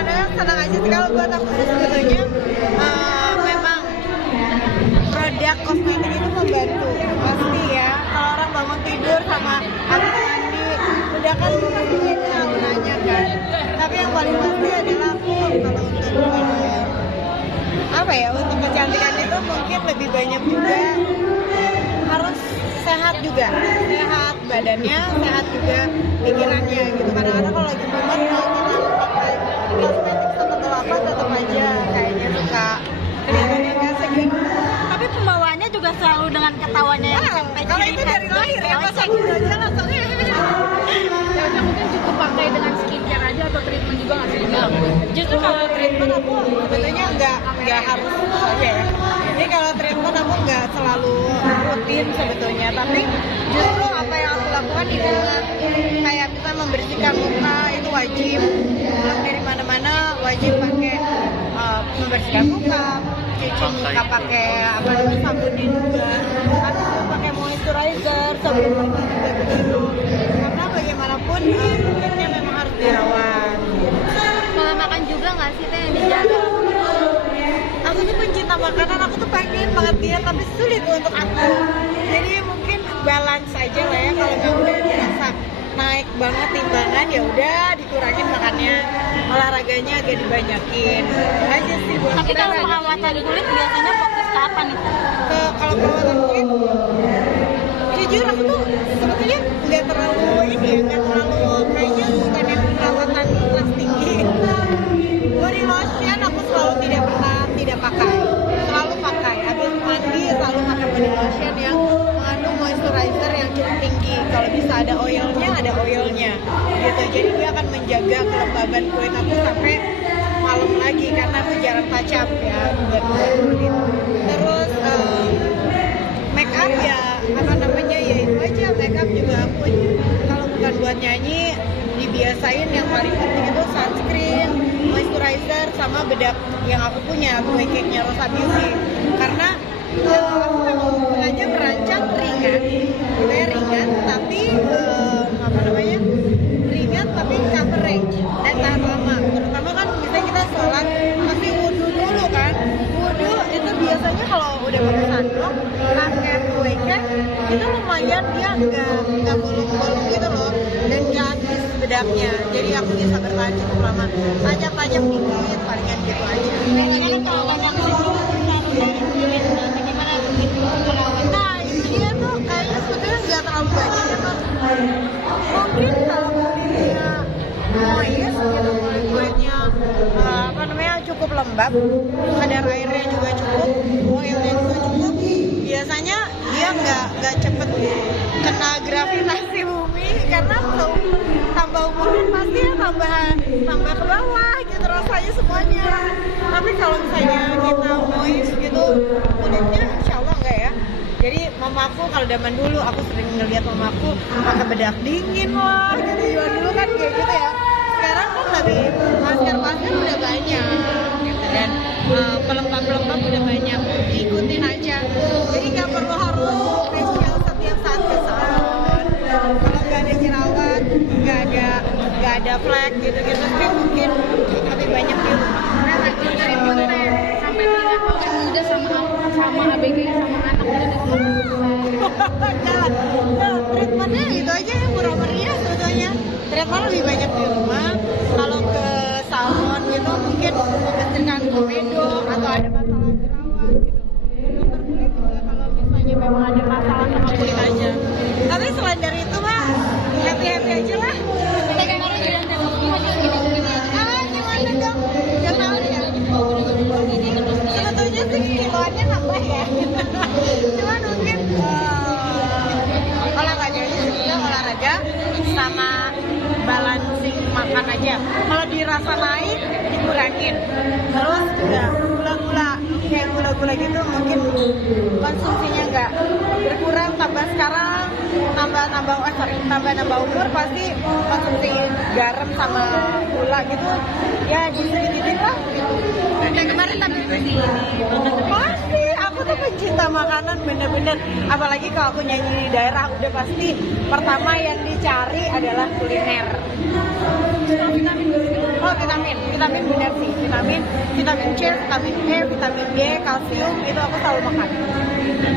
kadang senang aja sih kalau buat aku sih sebetulnya memang produk kosmetik itu membantu pasti ya. Kalau orang bangun tidur sama habis mandi udah kan pasti beda auranya kan. Tapi yang paling pasti adalah aku kalau untuk apa ya, untuk kecantikan itu mungkin lebih banyak juga harus sehat juga, sehat badannya, sehat juga pikirannya gitu. Kadang-kadang kalau lagi mumet mau kita pakai kosmetik atau apa tetap aja kayaknya suka kelihatannya nggak segitu. Tapi pembawaannya juga selalu dengan ketawanya yang sampai Kalau itu dari lahir ya, masa gitu aja langsung Ya udah mungkin cukup pakai dengan skincare aja atau treatment juga nggak sih? Justru kalau treatment aku sebetulnya nggak harus aja ya. Jadi kalau treatment aku nggak selalu rutin sebetulnya, tapi justru apa yang aku lakukan di rumah kayak bisa membersihkan muka itu wajib. Pulang dari mana-mana wajib pakai membersihkan muka, cuci muka pakai apa namanya sabunnya juga, habis itu pakai moisturizer sebelum pergi juga begitu. Karena bagaimanapun kulitnya memang harus dirawat. pola makan juga nggak sih teh yang dijaga? Aku tuh pencinta makanan, aku tuh pengen banget diet tapi sulit untuk aku. Jadi mungkin balance aja lah ya, kalau nggak udah dirasa naik banget timbangan ya udah dikurangin makannya, olahraganya agak dibanyakin. Itu aja sih buat Tapi kalau perawatan kulit biasanya fokus ke apa nih? kalau perawatan kulit jujur aku tuh sebetulnya nggak terlalu ini ya, nggak terlalu kayaknya bukan yang perawatan kelas tinggi. Body lotion aku selalu tidak pakai, selalu pakai habis mandi selalu pakai body lotion yang mengandung moisturizer yang cukup tinggi. Kalau bisa ada oilnya gitu, jadi dia akan menjaga kelembaban kulit aku sampai malam lagi karena aku jarang touch up ya buat kulit. Terus make up ya apa namanya ya itu aja, make up juga aku kalau bukan buat nyanyi dibiasain yang paling penting itu sunscreen, moisturizer sama bedak yang aku punya kue cake-nya Rosa Beauty, karena aku memang sengaja merancang ringan tapi apa namanya ringan tapi coverage dan tahan lama. Terutama kan misalnya kita sholat pasti wudhu dulu kan, wudhu itu biasanya kalau udah pakai sandok pakai kue cake itu lumayan dia nggak bolong-bolong gitu loh dan nggak habis bedaknya, jadi aku bisa bertahan cukup lama. Tajam-tajam dikit palingan gitu aja. Biasanya kan kalau banyak gimana perawatan? Nah itu dia tuh kayaknya sebetulnya nggak terlalu banyak ya Bang. Mungkin kalau kulitnya moist gitu, kulitnya apa namanya cukup lembab, kadar airnya juga cukup, oilnya juga cukup, biasanya dia nggak cepet kena gravitasi bumi karena tambah umur kan pasti ya tambah ke bawah gitu rasanya semuanya. Tapi kalau misalnya kita moist gitu kulitnya insya Allah enggak ya. Jadi mamaku kalau zaman dulu aku sering ngeliat mamaku pakai bedak dingin lah gitu. Zaman dulu kan kayak gitu ya. Sekarang kan lebih masker udah banyak gitu, dan pelembab udah banyak. Ikutin aja. Jadi nggak perlu harus facial setiap saat ke salon. Kalau nggak ada jerawat, nggak ada flek gitu-gitu sih mungkin lebih banyak di rumah. Dari konten sampai melihat awet muda sama ABG sama anak Jalan. Treatmentnya itu aja yang murah meriah sebetulnya. Treatment lebih banyak di rumah. Kalau ke salon gitu mungkin membersihkan komedo atau ada masalah jerawat gitu. Dokter kulit juga kalau misalnya memang ada masalah sama kulit aja. Tapi selain dari itu mah happy aja lah. Kemarin jalan temboknya aja gini-gini. Gimana dong? Gak tahu deh. Sebetulnya sih kiloannya nambah ya. Cuman mungkin olahraga sama balancing makan aja. Kalau dirasa naik dikurangin. Terus juga gula-gula gitu mungkin konsumsinya nggak berkurang, tambah sekarang tambah umur pasti konsumsi garam sama gula gitu ya disedikitin lah gitu. Dan kemarin tapi di pasti aku tuh pencinta makanan bener-bener. Apalagi kalau aku nyanyi di daerah, udah pasti pertama yang dicari adalah kuliner. Oh vitamin bener sih, vitamin C, vitamin E, vitamin D, kalsium itu aku selalu makan.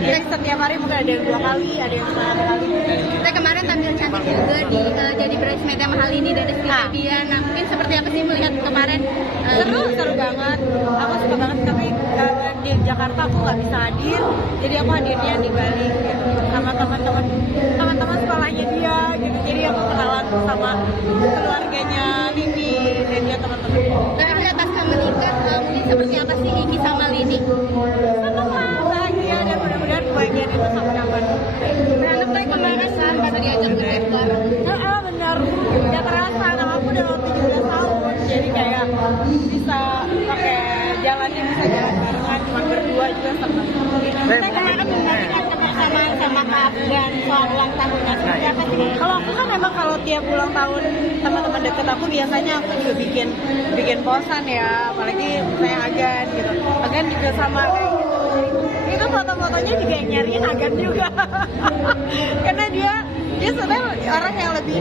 Jadi setiap hari mungkin ada yang 2 kali, ada yang 1 kali. Kita kemarin tampil cantik juga di jadi bridesmaid mahal ini dari Sylvia. Nah mungkin seperti apa sih melihat kemarin? Seru banget. Aku suka banget tapi di Jakarta aku nggak bisa hadir, jadi aku hadirnya di Bali gitu, sama teman-teman sekolahnya dia gitu. Jadi aku kenalan sama keluarganya Lini dan dia teman-teman. Tapi melihat pasca menikah, mungkin seperti apa sih Iki sama Lini? Seneng lah, bahagia dan mudah-mudahan kebahagiaan itu sampai kapan. Berantem kayak kemarin kan pas diajak ke Denver. Benar, nggak terasa. Nama aku udah 17 tahun, jadi kayak bisa pakai jalannya, bisa jalan barengan, cuma berdua juga seneng. Kita kemarin membagikan kebersamaan sama Kak dan soal ulang tahunnya seperti apa sih? Kalau aku kan memang kalau tiap ulang tahun teman-teman deket aku biasanya aku juga bikin posan ya, apalagi saya Agan gitu. Agan juga sama kayak gitu. Jadi, itu foto-fotonya juga yang nyariin Agan juga. Karena dia sebenarnya orang yang lebih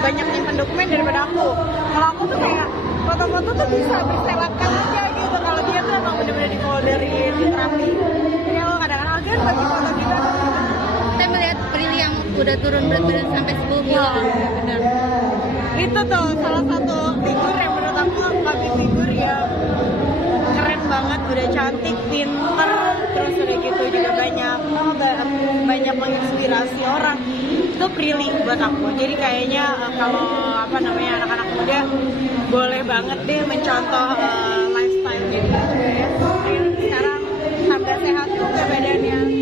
banyak nyimpen dokumen daripada aku. Kalau aku tuh kayak foto-foto tuh bisa berselatkan aja gitu. Kalau dia tuh emang bener-bener difolderin, diterapi. Jadi aku kadang-kadang Agan bagi foto kita. Kita melihat Prilly yang udah turun berat badan sampai 10 kilo. Benar. Itu tuh salah satu figur yang menurut aku public figure yang keren banget, udah cantik, pinter, terus udah gitu juga banyak menginspirasi orang. Itu Prilly buat aku. Jadi kayaknya kalau anak-anak muda boleh banget deh mencontoh lifestyle-nya dia. Sekarang tambah sehat juga badannya.